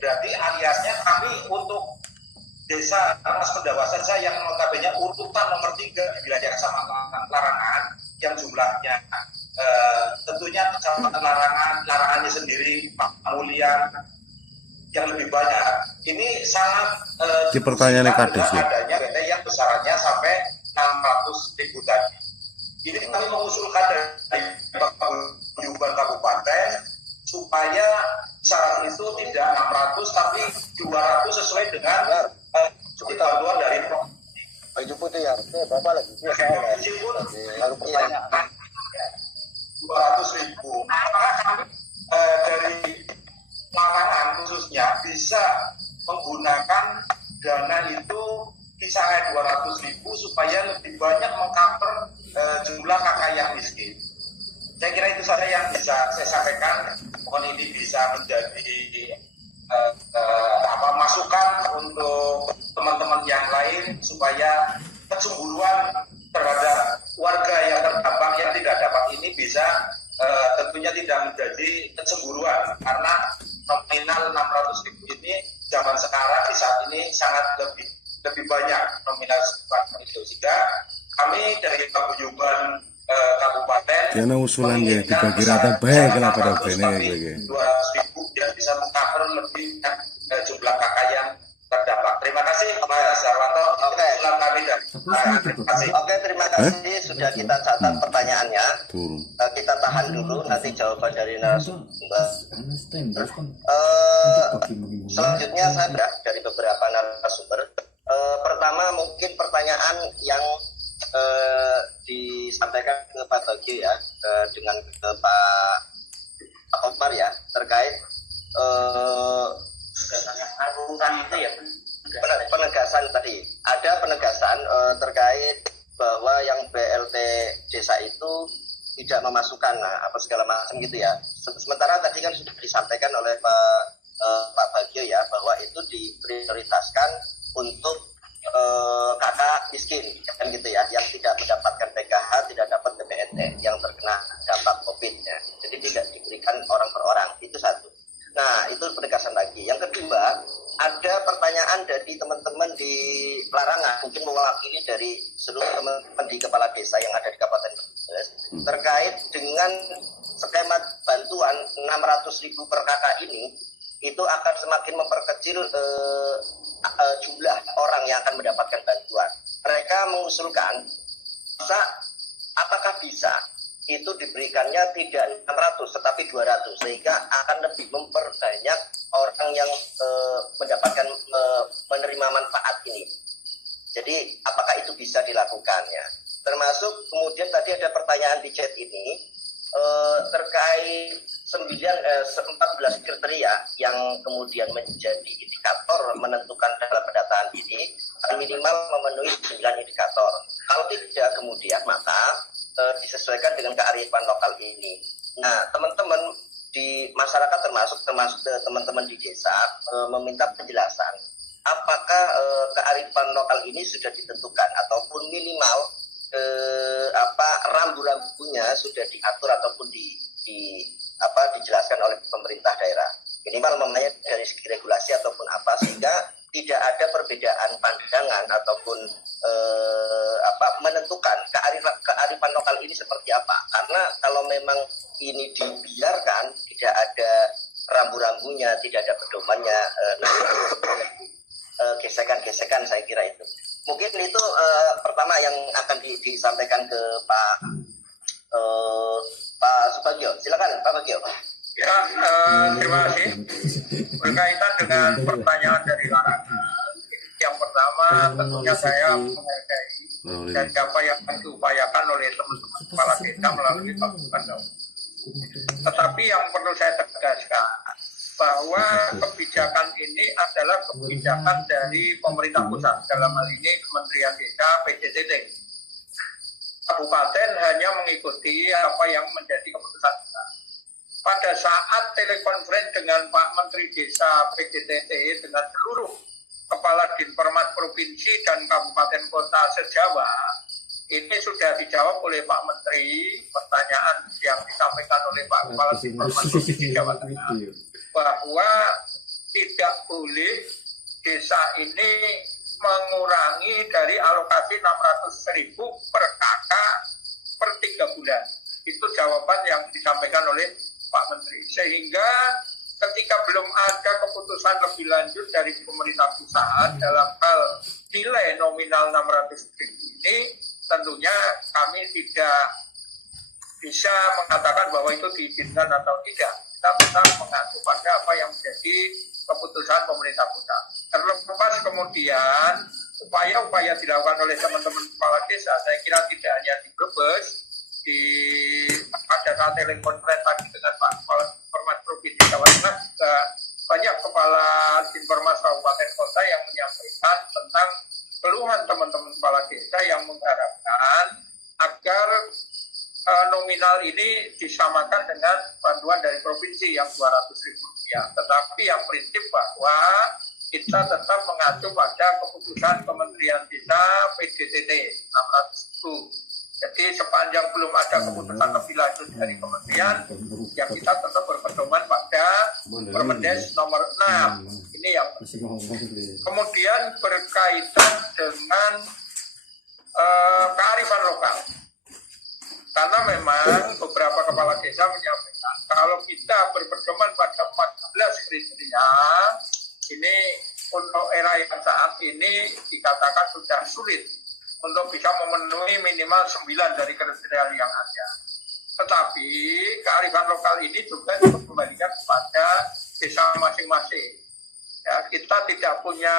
Berarti aliasnya kami untuk desa Mas Pendawasa yang notabene urutan nomor 3 di wilayah Kecamatan Larangan yang jumlahnya tentunya Kecamatan Larangannya sendiri Pak Mulia yang lebih banyak. Ini sangat di pertanyaan Kades ya. Adanya PT yang besarannya sampai 600.000 tadi. Ini kami mengusulkan dari Paguyuban Kabupaten supaya besaran itu tidak 600 tapi 200 sesuai dengan ketentuan dari Baju putih ya, Bapak lagi lalu pertanyaan 200.000. Apakah kami dari Larangan khususnya bisa menggunakan dana itu kisaran 200.000 supaya lebih banyak mengcover jumlah kakak yang miskin. Saya kira itu saja yang bisa saya sampaikan. Mohon ini bisa menjadi masukan untuk teman-teman yang lain supaya kecemburuan terhadap warga yang terdampak yang tidak dapat ini bisa tentunya tidak menjadi kecemburuan, karena nominal 600.000 ini zaman sekarang di saat ini sangat lebih banyak nominal itu, sehingga kami dari Paguyuban Kabupaten karena usulannya dibagi rata baik lah pada bene 200.000 biar bisa mengcover lebih jumlah kakak yang terdampak. Terima kasih Mas Sarwanto. Oke. Terima kasih. Oke, terima kasih. Sudah kita catat pertanyaannya. Kita tahan dulu nanti jawaban dari narasumber. Selanjutnya saya dari beberapa narasumber. Pertama mungkin pertanyaan yang disampaikan ke Pak Bagio ya, dengan ke Pak Omar ya, terkait itu ya, penegasan tadi. Ada penegasan terkait bahwa yang BLT desa itu tidak memasukkan apa segala macam gitu ya. Sementara tadi kan sudah disampaikan oleh Pak Bagio ya, bahwa itu diprioritaskan untuk kakak miskin kan gitu ya, yang tidak mendapatkan PKH, tidak dapat PPNT, yang terkena dampak COVID ya. Jadi tidak diberikan orang per orang, itu satu. Nah, itu penegasan lagi. Yang kedua, ada pertanyaan dari teman-teman di Larangan, mungkin mewakili dari seluruh teman-teman di kepala desa yang ada di Kabupaten Brebes, terkait dengan skema bantuan 600.000 per kakak ini, itu akan semakin memperkecil jumlah orang yang akan mendapatkan bantuan. Mereka mengusulkan, apakah bisa itu diberikannya tidak 600 tetapi 200, sehingga akan lebih memperbanyak orang yang mendapatkan menerima manfaat ini. Jadi apakah itu bisa dilakukannya? Termasuk kemudian tadi ada pertanyaan di chat ini terkait 14 kriteria yang kemudian menjadi indikator menentukan dalam pendataan ini, minimal memenuhi 9 indikator. Kalau tidak kemudian maka disesuaikan dengan kearifan lokal ini. Nah, teman-teman di masyarakat termasuk teman-teman di desa meminta penjelasan apakah kearifan lokal ini sudah ditentukan ataupun minimal rambu-rambunya sudah diatur ataupun dijelaskan oleh pemerintah daerah. Minimal memangnya dari segi regulasi ataupun apa, sehingga tidak ada perbedaan pandangan ataupun menentukan kearifan lokal ini seperti apa. Karena kalau memang ini dibiarkan, tidak ada rambu-rambunya, tidak ada pedomannya, gesekan-gesekan, saya kira itu. Mungkin itu pertama yang akan disampaikan ke Pak Subagio. Silakan Pak Subagio. Ya, terima kasih. Berkaitan dengan pertanyaan dari Larangan, yang pertama tentunya saya menghargai dan apa yang diupayakan oleh teman-teman kepala desa melalui Kabupaten Daun. Tetapi yang perlu saya tegaskan bahwa kebijakan ini adalah kebijakan dari pemerintah pusat, dalam hal ini Kementerian Desa PJDT. Kabupaten hanya mengikuti apa yang menjadi keputusan kita. Pada saat telekonferensi dengan Pak Menteri Desa PJDT dengan seluruh Kepala Dinpermas Provinsi dan Kabupaten Kota se-Jawa, ini sudah dijawab oleh Pak Menteri pertanyaan yang disampaikan oleh Pak Kepala Dinpermas Provinsi Jawa Tengah, bahwa tidak boleh desa ini mengurangi dari alokasi 600.000 per kakak per 3 bulan. Itu jawaban yang disampaikan oleh Pak Menteri. Sehingga ketika belum ada keputusan lebih lanjut dari pemerintah pusat dalam hal nilai nominal 600.000 ini, tentunya kami tidak bisa mengatakan bahwa itu diizinkan atau tidak. Kita tetap mengacu pada apa yang menjadi keputusan pemerintah pusat. Terlepas kemudian upaya-upaya dilakukan oleh teman-teman kepala desa, saya kira tidak hanya di Brebes, pada saat telekonferensi tadi dengan Pak Kepala Informas Provinsi Jawa Tengah juga banyak kepala Informas kabupaten kota yang menyampaikan tentang keluhan teman-teman kepala desa yang mengharapkan agar nominal ini disamakan dengan bantuan dari provinsi yang Rp200.000. Tetapi yang prinsip bahwa kita tetap mengacu pada keputusan Kementerian Desa PDTT 600.000. Jadi sepanjang belum ada keputusan lebih lanjut dari kementerian, ya kita tetap berpedoman pada Permendes nomor 6. Ini yang kemudian berkaitan dengan kearifan lokal. Karena memang beberapa kepala desa menyampaikan kalau kita berpedoman pada 14 kriteria, ini untuk era yang saat ini dikatakan sudah sulit untuk bisa memenuhi minimal 9 dari kriteria yang ada. Tetapi kearifan lokal ini juga dikembalikan kepada desa masing-masing. Ya, kita tidak punya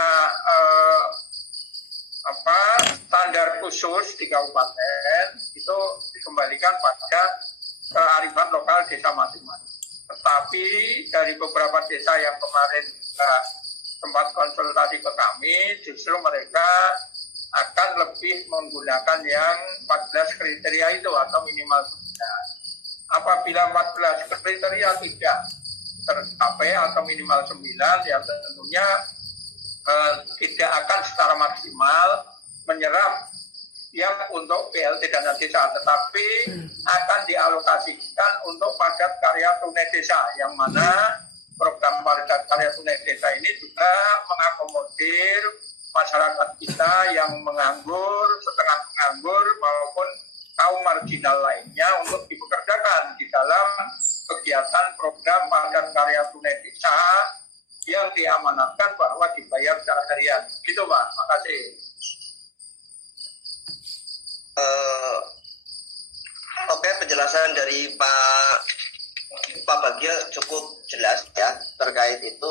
standar khusus di kabupaten, itu dikembalikan pada kearifan lokal desa masing-masing. Tetapi dari beberapa desa yang kemarin sempat konsultasi ke kami, justru mereka akan lebih menggunakan yang 14 kriteria itu atau minimal 9. Apabila 14 kriteria tidak tercapai atau minimal 9, ya tentunya tidak akan secara maksimal menyerap yang untuk BLT dana desa, tetapi akan dialokasikan untuk padat karya tunai desa, yang mana program padat karya tunai desa ini juga mengakomodir masyarakat kita yang menganggur, setengah menganggur, maupun kaum marginal lainnya untuk dipekerjakan di dalam kegiatan program padat karya tunai desa yang diamanatkan bahwa dibayar secara harian. Gitu Pak, makasih. Oke, penjelasan dari Pak Bagio cukup jelas ya terkait itu.